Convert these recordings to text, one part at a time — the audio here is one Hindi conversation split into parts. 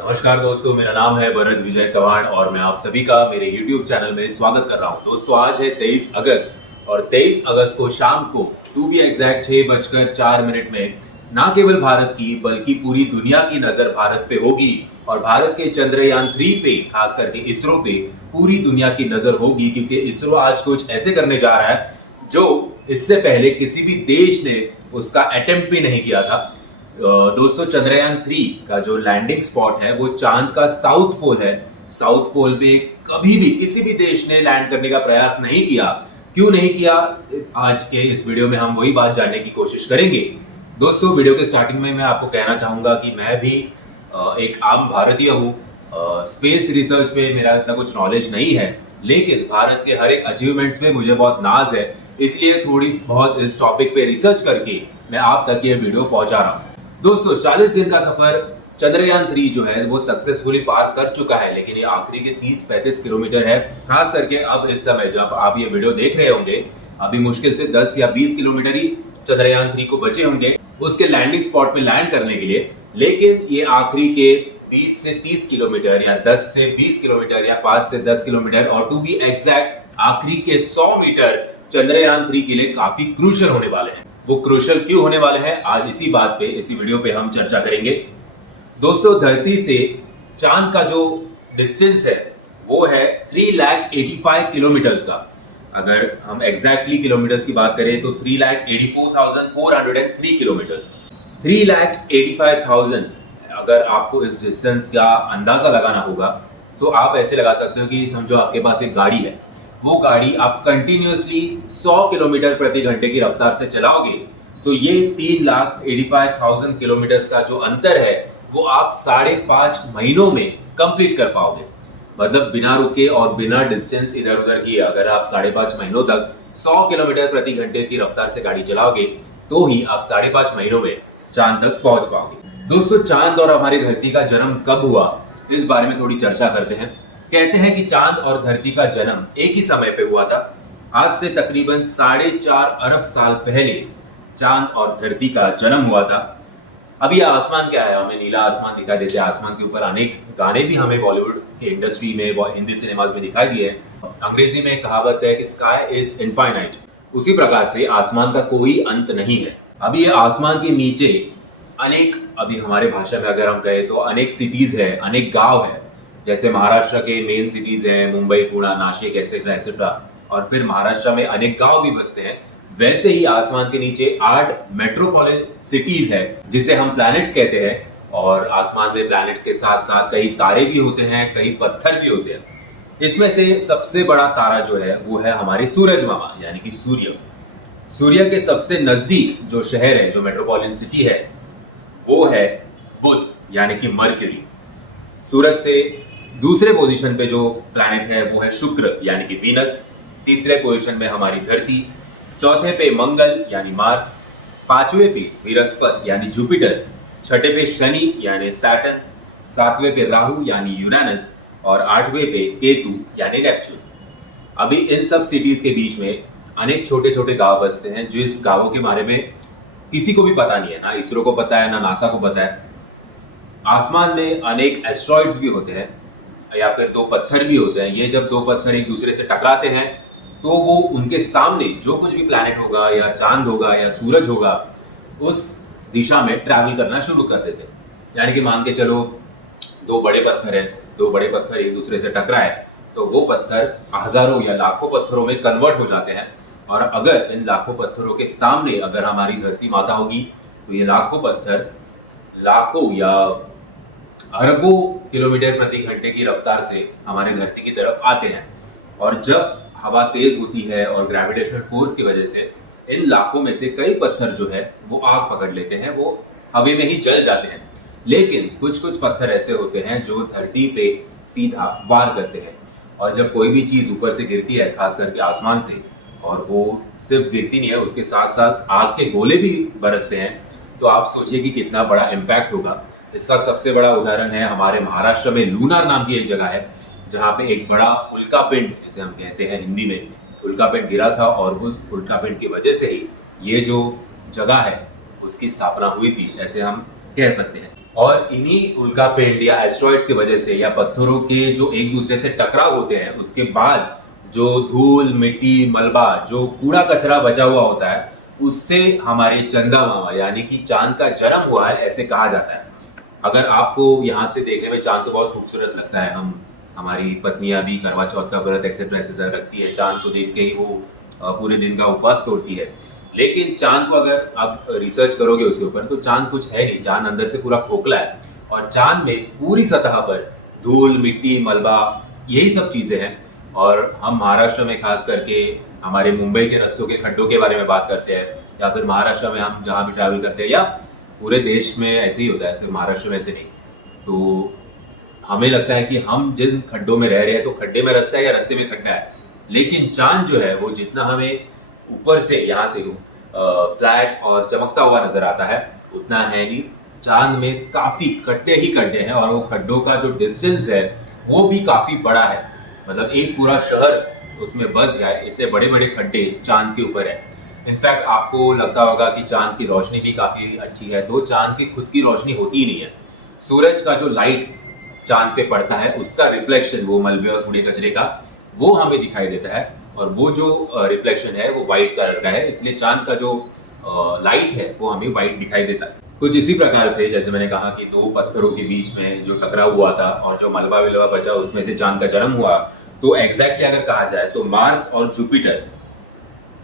नमस्कार दोस्तों, मेरा नाम है भरत विजय चौहान और मैं आप सभी का मेरे YouTube चैनल में स्वागत कर रहा हूं। दोस्तों, आज है 23 अगस्त और 23 अगस्त को शाम को टू बी एग्जैक्ट 6:04 में ना केवल भारत की बल्कि पूरी दुनिया की नजर भारत पे होगी और भारत के चंद्रयान 3 पे, खास करके इसरो पे पूरी दुनिया की नजर होगी, क्योंकि इसरो आज कुछ ऐसे करने जा रहा है जो इससे पहले किसी भी देश ने उसका अटेम्प्ट भी नहीं किया था। दोस्तों, चंद्रयान 3 का जो लैंडिंग स्पॉट है वो चांद का साउथ पोल है। साउथ पोल पे कभी भी किसी भी देश ने लैंड करने का प्रयास नहीं किया। क्यों नहीं किया, आज के इस वीडियो में हम वही बात जानने की कोशिश करेंगे। दोस्तों, वीडियो के स्टार्टिंग में मैं आपको कहना चाहूंगा कि मैं भी एक आम भारतीय हूँ। स्पेस रिसर्च पे मेरा इतना कुछ नॉलेज नहीं है, लेकिन भारत के हर एक अचीवमेंट्स पे मुझे बहुत नाज है। इसलिए थोड़ी बहुत इस टॉपिक पे रिसर्च करके मैं आप तक ये वीडियो पहुंचा रहा हूँ। दोस्तों, 40 दिन का सफर चंद्रयान 3 जो है वो सक्सेसफुली पार कर चुका है, लेकिन ये आखिरी के 30-35 किलोमीटर है। खास करके अब इस समय जब आप ये वीडियो देख रहे होंगे, अभी मुश्किल से 10 या 20 किलोमीटर ही चंद्रयान 3 को बचे होंगे उसके लैंडिंग स्पॉट पे लैंड करने के लिए। लेकिन ये आखिरी के 20 से 30 किलोमीटर या 10 से 20 किलोमीटर या 5 से 10 किलोमीटर और टू बी एग्जैक्ट आखिरी के 100 मीटर चंद्रयान 3 के लिए काफी क्रूशियल होने वाले हैं। वो क्रूशियल क्यों होने वाले हैं, आज इसी बात पे इसी वीडियो पे हम चर्चा करेंगे। दोस्तों, धरती से चांद का जो डिस्टेंस है वो है 3,85,000 किलोमीटर्स का। अगर हम एग्जैक्टली किलोमीटर्स की बात करें तो 3,84,403 किलोमीटर्स। 3,85,000 अगर आपको इस डिस्टेंस का अंदाजा लगाना होगा तो आप ऐसे लगा सकते हो कि समझो आपके पास एक गाड़ी है। वो गाड़ी आप कंटिन्यूअसली 100 किलोमीटर प्रति घंटे की रफ्तार से चलाओगे तो ये 3,85,000 किलोमीटर का जो अंतर है वो आप 5.5 महीनों में कंप्लीट कर पाओगे। मतलब बिना रुके और बिना डिस्टेंस इधर उधर किए अगर आप 5.5 महीनों तक 100 किलोमीटर प्रति घंटे की रफ्तार से गाड़ी चलाओगे तो ही आप 5.5 महीनों में चांद तक पहुंच पाओगे। दोस्तों, चांद और हमारी धरती का जन्म कब हुआ, इस बारे में थोड़ी चर्चा करते हैं। कहते हैं कि चांद और धरती का जन्म एक ही समय पे हुआ था। आज से तकरीबन 4.5 अरब साल पहले चांद और धरती का जन्म हुआ था। अभी यह आसमान क्या है, हमें नीला आसमान दिखाई देता है। आसमान के ऊपर अनेक गाने भी हमें बॉलीवुड के इंडस्ट्री में, हिंदी सिनेमाज में दिखाई दिए हैं। अंग्रेजी में कहावत है कि स्काई इज इनफाइनाइट। उसी प्रकार से आसमान का कोई अंत नहीं है। अभी ये आसमान के नीचे अनेक, अभी हमारे भाषा में अगर हम कहें तो अनेक सिटीज है, अनेक गांव है। जैसे महाराष्ट्र के मेन सिटीज हैं मुंबई, पुणे, नासिक एक्सेट्रा एक्सेट्रा, और फिर महाराष्ट्र में अनेक गांव भी बसते हैं। वैसे ही आसमान के नीचे 8 मेट्रोपॉलिटन सिटीज है जिसे हम प्लैनेट्स कहते हैं। और आसमान में प्लैनेट्स के साथ साथ कई तारे भी होते हैं, कई पत्थर भी होते हैं। इसमें से सबसे बड़ा तारा जो है वो है हमारे सूरज मामा, यानी कि सूर्य। सूर्य के सबसे नजदीक जो शहर है, जो मेट्रोपॉलिटन सिटी है, वो है बुध, यानी कि मरकरी। सूरज से दूसरे पोजीशन पे जो प्लैनेट है वो है शुक्र, यानी कि वीनस। तीसरे पोजीशन में हमारी धरती, चौथे पे मंगल यानी मार्स, पांचवें पे बृहस्पति यानी जुपिटर, छठे पे शनि यानी सैटर्न, सातवें पे राहु यानी यूरेनस और आठवें पे केतु यानी नेपच्यून। अभी इन सब सिटीज के बीच में अनेक छोटे छोटे गांव बसते हैं, जिस गांवों के बारे में किसी को भी पता नहीं है, ना इसरो को पता है ना नासा को पता है। आसमान में अनेक एस्ट्रॉइड्स भी होते हैं या फिर दो पत्थर भी होते हैं। ये जब दो पत्थर एक दूसरे से टकराते हैं तो वो उनके सामने जो कुछ भी प्लैनेट होगा या चांद होगा या सूरज होगा उस दिशा में ट्रैवल करना शुरू कर देते हैं। यानी कि मान के चलो दो बड़े पत्थर हैं, दो बड़े पत्थर एक दूसरे से टकराए तो वो पत्थर हजारों या लाखों पत्थरों में कन्वर्ट हो जाते हैं। और अगर इन लाखों पत्थरों के सामने अगर हमारी धरती माता होगी तो ये लाखों पत्थर लाखों या अरबों किलोमीटर प्रति घंटे की रफ्तार से हमारे धरती की तरफ आते हैं। और जब हवा तेज होती है और ग्रेविटेशनल फोर्स की वजह से इन लाखों में से कई पत्थर जो है वो आग पकड़ लेते हैं, वो हवा में ही जल जाते हैं। लेकिन कुछ कुछ पत्थर ऐसे होते हैं जो धरती पे सीधा वार करते हैं। और जब कोई भी चीज ऊपर से गिरती है, खास करके आसमान से, और वो सिर्फ गिरती नहीं है, उसके साथ साथ आग के गोले भी बरसते हैं, तो आप सोचिए कि कितना बड़ा इम्पैक्ट होगा। इसका सबसे बड़ा उदाहरण है हमारे महाराष्ट्र में लूनार नाम की एक जगह है जहाँ पे एक बड़ा उल्का पिंड, जिसे हम कहते हैं हिंदी में, उल्का पिंड गिरा था। और उस उल्का पिंड की वजह से ही ये जो जगह है उसकी स्थापना हुई थी, ऐसे हम कह सकते हैं। और इन्हीं उल्कापिंड या एस्ट्रॉइड्स की वजह से या पत्थरों के जो एक दूसरे से टकराव होते हैं उसके बाद जो धूल मिट्टी मलबा जो कूड़ा कचरा बचा हुआ होता है उससे हमारे चंदा मामा यानी कि चांद का जन्म हुआ है ऐसे कहा जाता है। अगर आपको यहाँ से देखने में चांद तो बहुत खूबसूरत लगता है, हम हमारी पत्नियां भी करवा चौथ का व्रत एक्सेट्रा एक्सेट्रा रखती है, चांद को देख के ही वो पूरे दिन का उपवास तोड़ती है। लेकिन चांद को अगर आप रिसर्च करोगे उसके ऊपर तो चांद कुछ है नहीं, चांद अंदर से पूरा खोखला है और चांद में पूरी सतह पर धूल मिट्टी मलबा यही सब चीजें हैं। और हम महाराष्ट्र में खास करके हमारे मुंबई के रस्तों के खड्डों के बारे में बात करते हैं, या फिर महाराष्ट्र में हम जहाँ भी ट्रैवल करते हैं या पूरे देश में ऐसे ही होता है, सिर्फ महाराष्ट्र में ऐसे नहीं। तो हमें लगता है कि हम जिन खड्डों में रह रहे हैं तो खड्डे में रास्ता है या रास्ते में खड्डा है, लेकिन चांद जो है वो जितना हमें ऊपर से यहाँ से फ्लैट और चमकता हुआ नजर आता है उतना है नहीं। चांद में काफी खड्डे ही खड्डे हैं और वो खड्डों का जो डिस्टेंस है वो भी काफी बड़ा है, मतलब एक पूरा शहर उसमें बस जाए इतने बड़े बड़े खड्डे चांद के ऊपर है। इनफैक्ट आपको लगता होगा कि चांद की रोशनी भी काफी अच्छी है, तो चांद की खुद की रोशनी होती ही नहीं है। सूरज का जो लाइट चांद पे पड़ता है उसका रिफ्लेक्शन वो मलबे और कूड़े कचरे का वो हमें दिखाई देता है और वो जो रिफ्लेक्शन है वो व्हाइट कलर का है, इसलिए चांद का जो लाइट है वो हमें व्हाइट दिखाई देता है। कुछ इसी प्रकार से जैसे मैंने कहा कि दो पत्थरों के बीच में जो टकराव हुआ था और जो मलबा विलबा बचा उसमें से चांद का जन्म हुआ, तो एग्जैक्टली अगर कहा जाए तो मार्स और जुपिटर,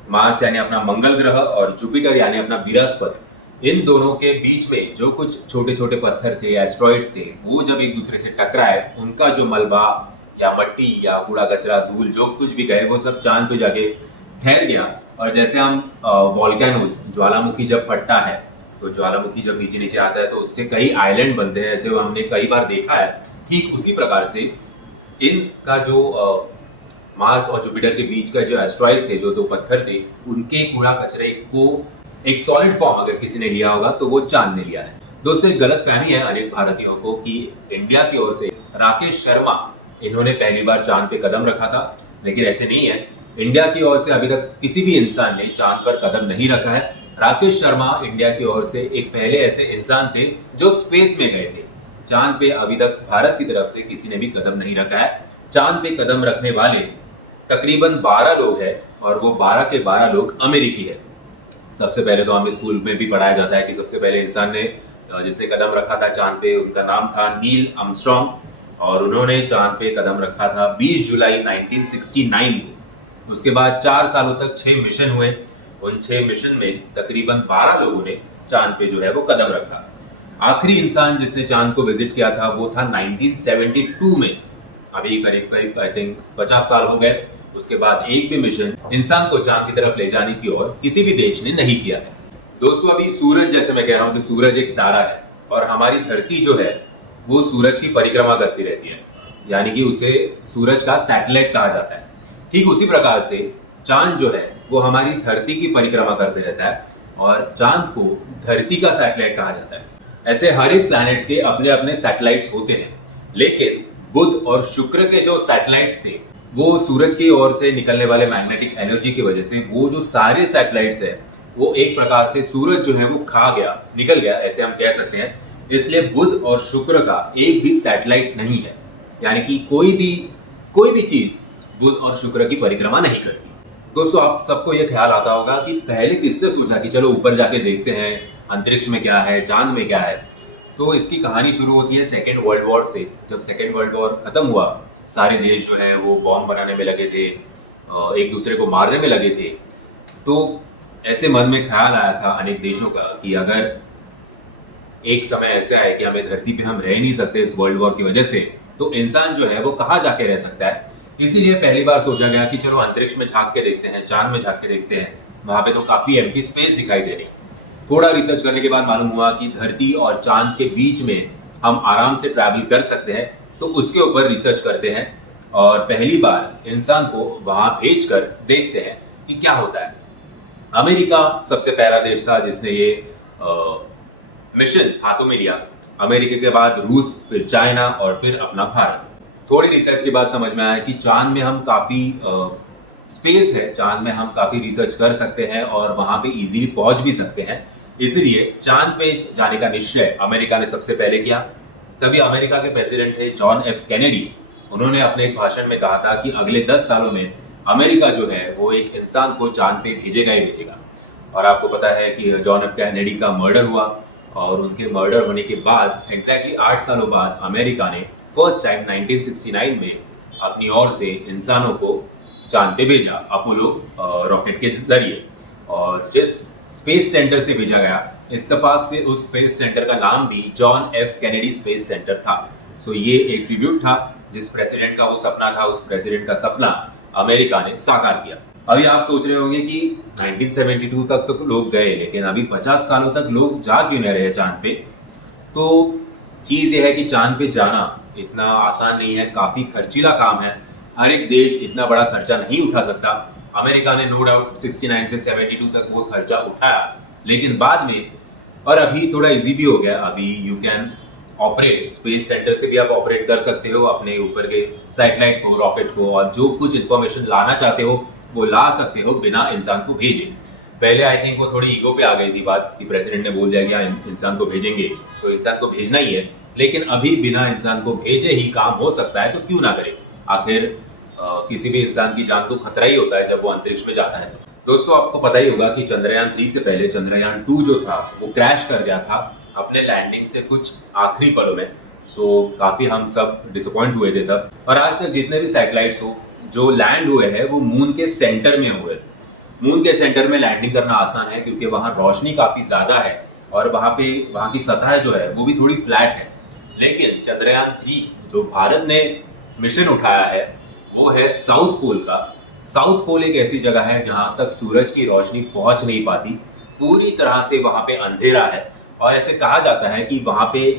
मार्स यानी अपना मंगल ग्रह और जुपिटर यानी अपना बृहस्पति, इन दोनों के बीच में जो कुछ छोटे छोटे पत्थर थे एस्ट्रॉइड्स थे वो जब एक दूसरे से टकराए उनका जो मलबा या मट्टी या कूड़ा कचरा धूल जो कुछ भी गए वो सब चांद पे जाके ठहर गया। और जैसे हम वॉल्केनोज ज्वालामुखी जब फटता है तो ज्वालामुखी जब नीचे नीचे आता है तो उससे कई आइलैंड बनते हैं, ऐसे हमने कई बार देखा है। ठीक उसी प्रकार से इनका जो मार्स और जुपिटर के बीच का जो एस्ट्रॉइड्स थे जो दो पत्थर थे उनके कूड़ा कचरे को एक सॉलिड फॉर्म अगर किसी ने लिया होगा तो वो चांद ने लिया है। दोस्तों एक गलत फहमी है अनेक भारतीयों को कि इंडिया की ओर से राकेश शर्मा इन्होंने पहली बार चांद पे कदम रखा था, लेकिन ऐसे नहीं है। इंडिया की ओर से अभी तक किसी भी इंसान ने चांद पर कदम नहीं रखा है। राकेश शर्मा इंडिया की ओर से एक पहले ऐसे इंसान थे जो स्पेस में गए थे। चांद पे अभी तक भारत की तरफ से किसी ने भी कदम नहीं रखा है। चांद पे कदम रखने वाले तकरीबन 12 लोग हैं और वो 12 के 12 लोग अमेरिकी है। सबसे पहले तो हमें स्कूल में भी पढ़ाया जाता है कि सबसे पहले इंसान ने जिसने कदम रखा था चांद पे उनका नाम था नील आर्मस्ट्रॉन्ग और उन्होंने चांद पे कदम रखा था 20 जुलाई 1969 को। उसके बाद 4 सालों तक 6 मिशन हुए। उन 6 मिशन में तकरीबन 12 लोगों ने चांद पे जो है वो कदम रखा। आखिरी इंसान जिसने चांद को विजिट किया था वो था 1972 में, अभी करीब करीब आई थिंक 50 साल हो गए। उसके बाद एक भी मिशन इंसान को चांद की तरफ ले जाने की ओर किसी भी देश ने नहीं किया है। दोस्तों अभी सूरज, जैसे मैं कह रहा हूँ कि सूरज एक तारा है और हमारी धरती जो है वो सूरज की परिक्रमा करती रहती है, यानी कि उसे सूरज का सैटेलाइट कहा जाता है। ठीक उसी प्रकार से चांद जो है वो हमारी धरती की परिक्रमा करते रहता है और चांद को धरती का सैटेलाइट कहा जाता है। ऐसे हर एक प्लैनेट्स के अपने अपने सैटेलाइट्स होते हैं, लेकिन बुध और शुक्र के जो सैटेलाइट्स थे वो सूरज की ओर से निकलने वाले मैग्नेटिक एनर्जी की वजह से वो जो सारे सैटेलाइट्स है वो एक प्रकार से सूरज जो है वो खा गया, निकल गया, ऐसे हम कह सकते हैं। इसलिए बुध और शुक्र का एक भी सैटेलाइट नहीं है, यानी कि कोई भी चीज बुध और शुक्र की परिक्रमा नहीं करती। दोस्तों आप सबको ये ख्याल आता होगा कि पहले किससे सोचा कि चलो ऊपर जाके देखते हैं अंतरिक्ष में क्या है, चांद में क्या है। तो इसकी कहानी शुरू होती है सेकेंड वर्ल्ड वॉर से। जब सेकेंड वर्ल्ड वॉर खत्म हुआ सारे देश जो है वो बॉम्ब बनाने में लगे थे, एक दूसरे को मारने में लगे थे। तो ऐसे मन में ख्याल आया था अनेक देशों का कि अगर एक समय ऐसा है कि हमें धरती पे हम रह नहीं सकते इस वर्ल्ड वॉर की वजह से, तो इंसान जो है वो कहाँ जाके रह सकता है। इसीलिए पहली बार सोचा गया कि चलो अंतरिक्ष में झांक के देखते हैं, चांद में झांक के देखते हैं, वहां पे तो काफी एम्प्टी स्पेस दिखाई दे रही। थोड़ा रिसर्च करने के बाद मालूम हुआ कि धरती और चांद के बीच में हम आराम से ट्रैवल कर सकते हैं, तो उसके ऊपर रिसर्च करते हैं और पहली बार इंसान को वहां भेजकर देखते हैं कि क्या होता है। अमेरिका सबसे पहला देश था जिसने ये मिशन हाथों में लिया। अमेरिका के बाद रूस, फिर चाइना और फिर अपना भारत। थोड़ी रिसर्च के बाद समझ में आया कि चांद में हम काफी स्पेस है, चांद में हम काफी रिसर्च कर सकते हैं और वहां पे इजीली पहुंच भी सकते हैं। इसलिए चांद पे जाने का निश्चय अमेरिका ने सबसे पहले किया। तभी अमेरिका के प्रेसिडेंट थे जॉन एफ कैनेडी। उन्होंने अपने एक भाषण में कहा था कि अगले 10 सालों में अमेरिका जो है वो एक इंसान को चांद पे भेजेगा ही भेजेगा। और आपको पता है कि जॉन एफ कैनेडी का मर्डर हुआ, और उनके मर्डर होने के बाद एग्जैक्टली 8 सालों बाद अमेरिका ने फर्स्ट टाइम 1969 में अपनी ओर से इंसानों को चांद पे भेजा अपोलो रॉकेट के जरिए। और जिस स्पेस सेंटर से भेजा गया, इत्तेफाक से उस स्पेस सेंटर का नाम भी John F Kennedy space centre था। सो ये एक ट्रिब्यूट था, जिस प्रेसिडेंट का वो सपना था उस प्रेसिडेंट का सपना अमेरिका ने साकार किया। अभी आप सोच रहे होंगे कि 1972 तक तो लोग गए, लेकिन अभी 50 सालों तक लोग जा क्यों नहीं रहे चांद पे? तो चीज ये है कि चांद पे जाना इतना आसान नहीं है, काफी खर्चीला काम है। हर एक देश इतना बड़ा खर्चा नहीं उठा सकता। अमेरिका ने नो डाउट 69 से 72 तक वो खर्चा उठाया, लेकिन बाद में, और अभी थोड़ा इजी भी हो गया। अभी you can operate space centre से भी आप ऑपरेट कर सकते हो अपने ऊपर के सैटेलाइट को, रॉकेट को, और जो कुछ इंफॉर्मेशन लाना चाहते हो वो ला सकते हो बिना इंसान को भेजे। पहले आई थिंक वो थोड़ी ईगो पे आ गई थी बात कि प्रेसिडेंट ने बोल दिया कि हाँ इंसान को भेजेंगे तो इंसान को भेजना ही है, लेकिन अभी बिना इंसान को भेजे ही काम हो सकता है, तो क्यों ना करें। आखिर किसी भी इंसान की जान को खतरा ही होता है जब वो अंतरिक्ष में जाता है। दोस्तों आपको पता ही होगा कि चंद्रयान 3 से पहले चंद्रयान 2 जो था वो क्रैश कर गया था अपने लैंडिंग से कुछ आखिरी पलों में। सो काफी हम सब डिसअपॉइंट हुए थे तब। और आज तक जितने भी सैटेलाइट्स हो जो लैंड हुए हैं वो मून के सेंटर में हुए। मून के सेंटर में लैंडिंग करना आसान है क्योंकि वहां रोशनी काफी ज्यादा है और वहां की सतह जो है वो भी थोड़ी फ्लैट है। लेकिन चंद्रयान 3 जो भारत ने मिशन उठाया है वो है साउथ पोल का। साउथ पोल एक ऐसी जगह है जहां तक सूरज की रोशनी पहुंच नहीं पाती, पूरी तरह से वहां पे अंधेरा है। और ऐसे कहा जाता है कि वहां पे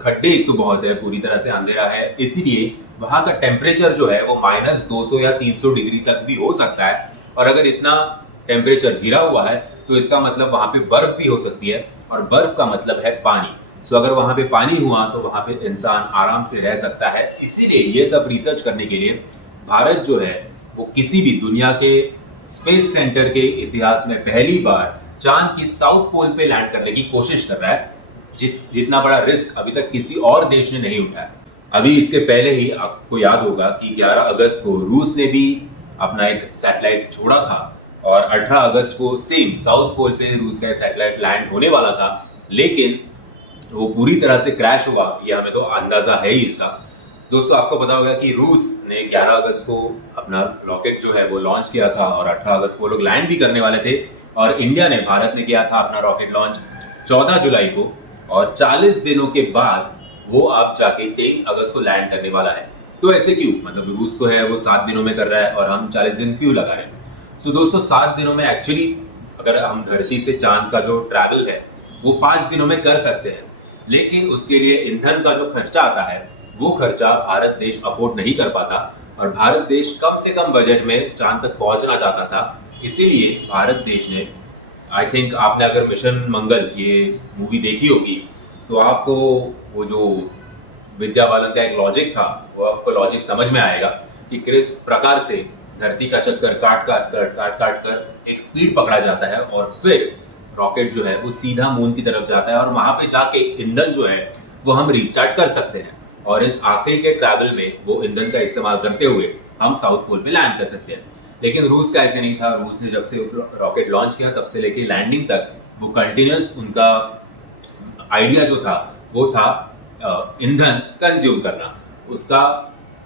खड्डे एक तो बहुत है, पूरी तरह से अंधेरा है, इसीलिए वहां का टेम्परेचर जो है वो -200 या 300 डिग्री तक भी हो सकता है। और अगर इतना टेम्परेचर गिरा हुआ है तो इसका मतलब वहां पे बर्फ भी हो सकती है, और बर्फ का मतलब है पानी। सो अगर वहां पे पानी हुआ तो वहां पे इंसान आराम से रह सकता है। इसीलिए ये सब रिसर्च करने के लिए भारत जो है वो किसी भी दुनिया के स्पेस सेंटर के इतिहास में पहली बार चांद की साउथ पोल पे लैंड करने की कोशिश कर रहा है। जितना बड़ा रिस्क अभी तक किसी और देश ने नहीं उठाया। अभी इसके पहले ही आपको याद होगा कि 11 अगस्त को रूस ने भी अपना एक सैटेलाइट छोड़ा था, और 18 अगस्त को सेम साउथ पोल पे रूस का सैटेलाइट लैंड होने वाला था, लेकिन वो पूरी तरह से क्रैश हुआ। ये हमें तो अंदाजा है ही इसका। दोस्तों आपको पता होगा कि रूस ने 11 अगस्त को अपना रॉकेट जो है वो लॉन्च किया था, और 18 अगस्त को लोग लैंड भी करने वाले थे। और इंडिया ने, भारत ने किया था अपना रॉकेट लॉन्च 14 जुलाई को, और 40 दिनों के बाद वो अब जाके 23 अगस्त को लैंड करने वाला है। तो ऐसे क्यों? मतलब रूस तो है वो 7 दिनों में कर रहा है और हम 40 दिन क्यों लगा रहे हैं? सो दोस्तों 7 दिनों में एक्चुअली अगर हम धरती से चांद का जो ट्रैवल है वो 5 दिनों में कर सकते हैं, लेकिन उसके लिए ईंधन का जो खर्चा आता है वो खर्चा भारत देश अफोर्ड नहीं कर पाता। और भारत देश कम से कम बजट में चांद तक पहुंचना चाहता था, इसीलिए भारत देश ने, आई थिंक आपने अगर मिशन मंगल ये मूवी देखी होगी तो आपको वो जो विद्या बालन का एक लॉजिक था वो आपको लॉजिक समझ में आएगा कि किस प्रकार से धरती का चक्कर काट काट कर एक स्पीड पकड़ा जाता है, और फिर रॉकेट जो है वो सीधा मून की तरफ जाता है, और वहां पे जाके ईंधन जो है वो हम रिस्टार्ट कर सकते हैं। और इस आखिरी के ट्रैवल में वो ईंधन का इस्तेमाल करते हुए हम साउथ पोल पे लैंड कर सकते हैं। लेकिन रूस का ऐसे नहीं था। रूस ने जब से रॉकेट लॉन्च किया तब से लेके लैंडिंग तक वो कंटिन्यूस, उनका आइडिया जो था वो था ईंधन कंज्यूम करना। उसका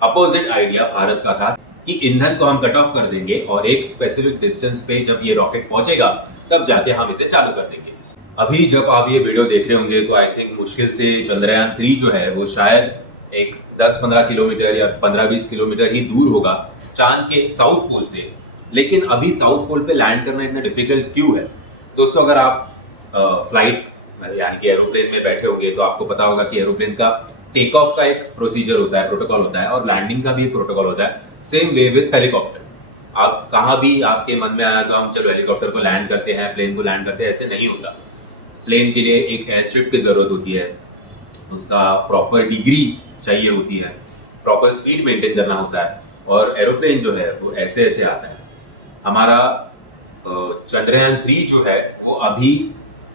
अपोजिट आइडिया भारत का था कि ईंधन को हम कट ऑफ कर देंगे और एक स्पेसिफिक डिस्टेंस पे जब ये रॉकेट पहुंचेगा तब जाके हम इसे चालू कर देंगे। अभी जब आप ये वीडियो देख रहे होंगे तो आई थिंक मुश्किल से चंद्रयान 3 जो है वो शायद एक 10-15 किलोमीटर या 15-20 किलोमीटर ही दूर होगा चांद के साउथ पोल से। लेकिन अभी साउथ पोल पे लैंड करना इतना डिफिकल्ट क्यों है? दोस्तों अगर आप फ्लाइट यानी कि एरोप्लेन में बैठे होंगे तो आपको पता होगा कि एरोप्लेन का टेक ऑफ का एक प्रोसीजर होता है, प्रोटोकॉल होता है, और लैंडिंग का भी एक प्रोटोकॉल होता है। Same way with helicopter. आप कहाँ भी आपके मन में आया तो हम चलो हेलीकॉप्टर को लैंड करते हैं, प्लेन को लैंड करते हैं, ऐसे नहीं होता। प्लेन के लिए एक एयर स्ट्रिप की जरूरत होती है, उसका प्रॉपर डिग्री चाहिए होती है, प्रॉपर स्पीड मेंटेन करना होता है, और एरोप्लेन जो है वो ऐसे ऐसे आता है। हमारा चंद्रयान 3 जो है वो अभी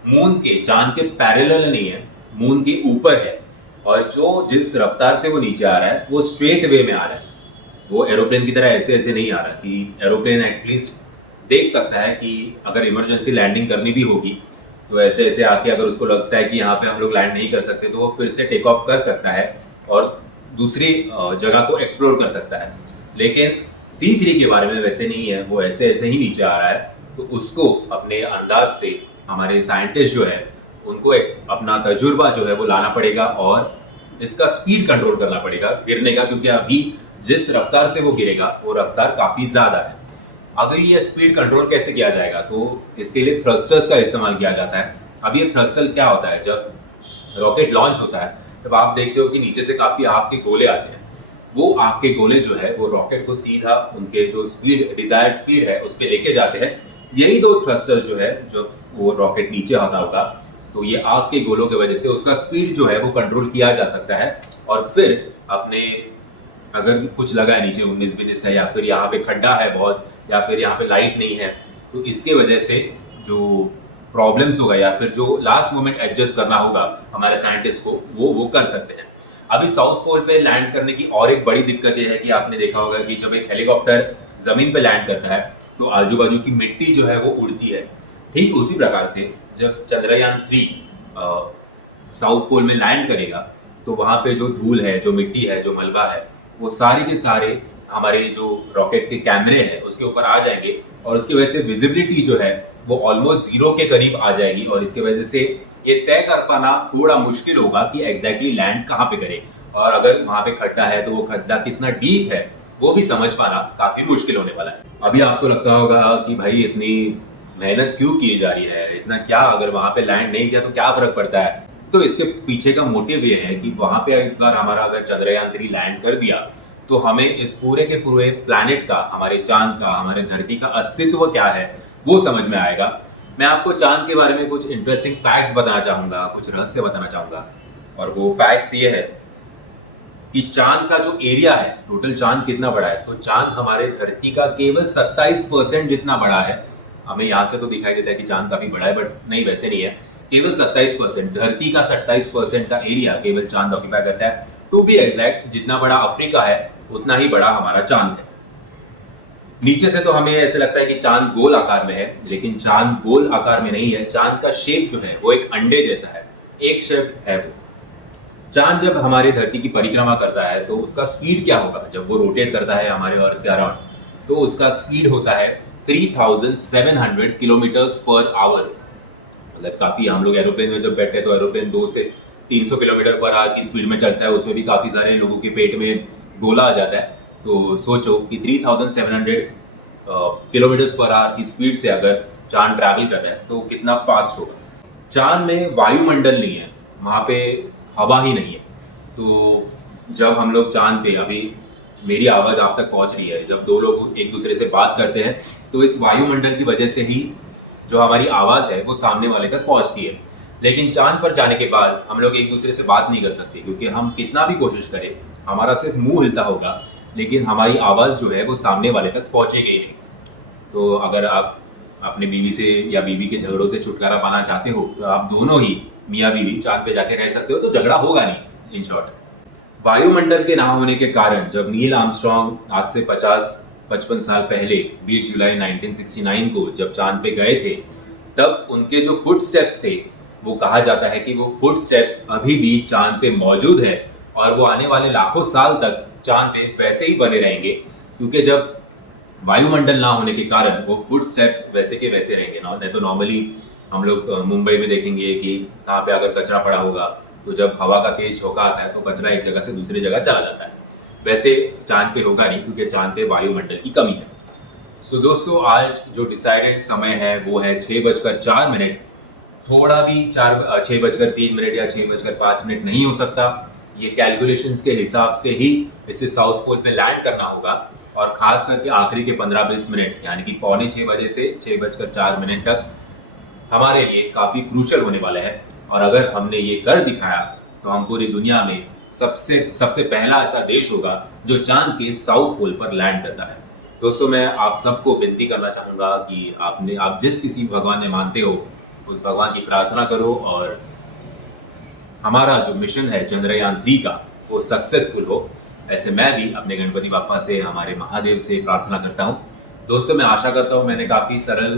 मून के, चांद के पैरेलल नहीं है, मून के ऊपर है। और जो जिस रफ्तार से वो नीचे आ रहा है वो स्ट्रेट वे में आ रहा है, वो एरोप्लेन की तरह ऐसे ऐसे नहीं आ रहा। कि एरोप्लेन एटलीस्ट देख सकता है कि अगर इमरजेंसी लैंडिंग करनी भी होगी तो ऐसे ऐसे आके अगर उसको लगता है कि यहाँ पे हम लोग लैंड नहीं कर सकते तो वो फिर से टेक ऑफ कर सकता है और दूसरी जगह को एक्सप्लोर कर सकता है। लेकिन C3 के बारे में वैसे नहीं है, वो ऐसे ऐसे ही नीचे आ रहा है। तो उसको अपने अंदाज से हमारे साइंटिस्ट जो है उनको एक अपना तजुर्बा जो है वो लाना पड़ेगा और इसका स्पीड कंट्रोल करना पड़ेगा गिरने का, क्योंकि अभी जिस रफ्तार से वो गिरेगा वो रफ्तार काफी ज्यादा है। अगर ये स्पीड कंट्रोल कैसे किया जाएगा, तो इसके लिए थ्रस्टर्स का इस्तेमाल किया जाता है। अब ये थ्रस्टर क्या होता है, जब रॉकेट लॉन्च होता है तब आप देखते हो कि नीचे से काफी आग के गोले आते हैं। वो आग के गोले जो है वो रॉकेट को सीधा उनके जो स्पीड, डिजायर्ड स्पीड है उस पर लेके जाते हैं। यही दो थ्रस्टर्स जो है, जब वो रॉकेट नीचे आता होगा तो ये आग के गोलों की वजह से उसका स्पीड जो है वो कंट्रोल किया जा सकता है। और फिर अपने अगर कुछ लगा है नीचे 19-20 है, या फिर यहाँ पे खड्डा है बहुत, या फिर यहाँ पे लाइट नहीं है, तो इसके वजह से जो प्रॉब्लम्स होगा या फिर जो लास्ट मोमेंट एडजस्ट करना होगा हमारे साइंटिस्ट को, वो कर सकते हैं। अभी साउथ पोल पे लैंड करने की और एक बड़ी दिक्कत यह है कि आपने देखा होगा कि जब एक हेलीकॉप्टर जमीन पे लैंड करता है तो आजू बाजू की मिट्टी जो है वो उड़ती है। ठीक उसी प्रकार से जब चंद्रयान 3 साउथ पोल में लैंड करेगा तो वहां पे जो धूल है, जो मिट्टी है, जो मलबा है, वो सारे के सारे हमारे जो रॉकेट के कैमरे हैं उसके ऊपर आ जाएंगे और उसकी वजह से विजिबिलिटी जो है वो ऑलमोस्ट जीरो के करीब आ जाएगी। और इसके वजह से ये तय कर पाना थोड़ा मुश्किल होगा कि एग्जैक्टली लैंड कहाँ पे करे, और अगर वहां पे खड्डा है तो वो खड्डा कितना डीप है वो भी समझ पाना काफी मुश्किल होने वाला है। अभी आपको लगता होगा कि भाई इतनी मेहनत क्यों की जा रही है, इतना क्या, अगर वहां पे लैंड नहीं किया तो क्या फर्क पड़ता है। तो इसके पीछे का मोटिव ये है कि वहां पे एक बार हमारा अगर चंद्रयान 3 लैंड कर दिया तो हमें इस पूरे के पूरे प्लैनेट का, हमारे चांद का, हमारे धरती का अस्तित्व क्या है वो समझ में आएगा। मैं आपको चांद के बारे में कुछ इंटरेस्टिंग फैक्ट्स बताना चाहूंगा, कुछ रहस्य बताना चाहूंगा। और वो फैक्ट्स ये है कि चांद का जो एरिया है, टोटल चांद कितना बड़ा है, तो चांद हमारे धरती का केवल 27% जितना बड़ा है। हमें यहाँ से तो दिखाई देता है कि चांद काफी बड़ा है, बट नहीं, वैसे नहीं है। केवल 27%, धरती का 27% का एरिया केवल चांद ऑक्यूपाई करता है। टू बी एग्जैक्ट, जितना बड़ा अफ्रीका है उतना ही बड़ा हमारा चांद है। नीचे से तो हमें ऐसे लगता है कि चांद गोल आकार में है, लेकिन चांद गोल आकार में नहीं है। चांद का शेप जो है वो एक अंडे जैसा है, एक शेप है वो। चांद जब हमारे धरती की परिक्रमा करता है तो उसका स्पीड क्या होगा, जब वो रोटेट करता है हमारे अर्थ के अराउंड, तो उसका स्पीड होता है 3700 किलोमीटर्स पर आवर। मतलब काफी, हम लोग एरोप्लेन में जब बैठे तो एरोप्लेन 2 से 300 किलोमीटर पर आवर की स्पीड में चलता है, उसमें भी काफी सारे लोगों के पेट में गोला आ जाता है। तो सोचो कि 3700 किलोमीटर पर आवर की स्पीड से अगर चांद ट्रैवल कर रहा है तो कितना फास्ट होगा। चांद में वायुमंडल नहीं है, वहां पे हवा ही नहीं है। तो जब हम लोग चांद पे, अभी मेरी आवाज आप तक पहुंच रही है, जब दो लोग एक दूसरे से बात करते हैं तो इस वायुमंडल की वजह से ही जो हमारी आवाज है वो सामने वाले तक पहुंचती है। लेकिन चांद पर जाने के बाद हम लोग एक दूसरे से बात नहीं कर सकते, क्योंकि हम कितना भी कोशिश करें, हमारा सिर्फ मुंह हिलता होगा लेकिन हमारी आवाज जो है वो सामने वाले तक पहुंचेगी ही नहीं। तो अगर आप अपने बीवी से या बीवी के झगड़ों से छुटकारा पाना चाहते हो तो आप दोनों ही मियाँ बीवी चांद पे जाके रह सकते हो, तो झगड़ा होगा नहीं। इन शॉर्ट, वायुमंडल के ना होने के कारण जब नील आर्मस्ट्रॉन्ग आज से 50-55 साल पहले 20 जुलाई 1969 को जब चांद पे गए थे, तब उनके जो फुटस्टेप्स थे, वो कहा जाता है कि वो फुटस्टेप्स अभी भी चांद पे मौजूद है और वो आने वाले लाखों साल तक चांद पे वैसे ही बने रहेंगे। क्योंकि जब वायुमंडल ना होने के कारण वो फुटस्टेप्स वैसे के वैसे रहेंगे ना। नहीं तो नॉर्मली हम लोग मुंबई में देखेंगे कि कहाँ पे अगर कचरा पड़ा होगा तो जब हवा का तेज झोंका आता है तो कचरा एक जगह से दूसरी जगह चला जाता है। वैसे चांद पे होगा नहीं, क्योंकि चांद पे वायुमंडल की कमी है। सो दोस्तों, आज जो डिसाइडेड समय है वो है 6:04। थोड़ा भी 6:03 या 6:05 नहीं हो सकता। ये कैलकुलेशंस के हिसाब से ही इसे साउथ पोल पे लैंड करना होगा, और खास करके आखिरी के 15-20 मिनट यानी कि 5:45 बजे से 6:04 तक हमारे लिए काफी क्रूशल होने वाला है। और अगर हमने ये कर दिखाया तो हम पूरी दुनिया में सबसे पहला ऐसा देश होगा जो चांद के साउथ पोल पर लैंड करता है। दोस्तों, मैं आप सबको विनती करना चाहूंगा कि आप जिस किसी भगवान ने मानते हो उस भगवान की प्रार्थना करो और हमारा जो मिशन है चंद्रयान 3 का वो सक्सेसफुल हो। ऐसे मैं भी अपने गणपति बाप्पा से, हमारे महादेव से प्रार्थना करता हूँ। दोस्तों, मैं आशा करता हूँ मैंने काफ़ी सरल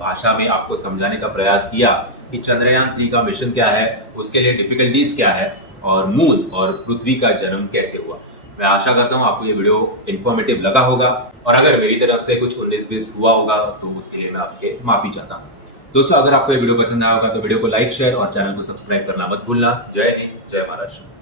भाषा में आपको समझाने का प्रयास किया कि चंद्रयान 3 का मिशन क्या है, उसके लिए डिफिकल्टीज क्या है और मून और पृथ्वी का जन्म कैसे हुआ। मैं आशा करता हूँ आपको ये वीडियो इन्फॉर्मेटिव लगा होगा और अगर मेरी तरफ से कुछ 19-20 हुआ होगा तो उसके लिए मैं आपके माफ़ी चाहता हूँ। दोस्तों, अगर आपको ये वीडियो पसंद आया होगा तो वीडियो को लाइक, शेयर और चैनल को सब्सक्राइब करना मत भूलना। जय हिंद, जय महाराष्ट्र।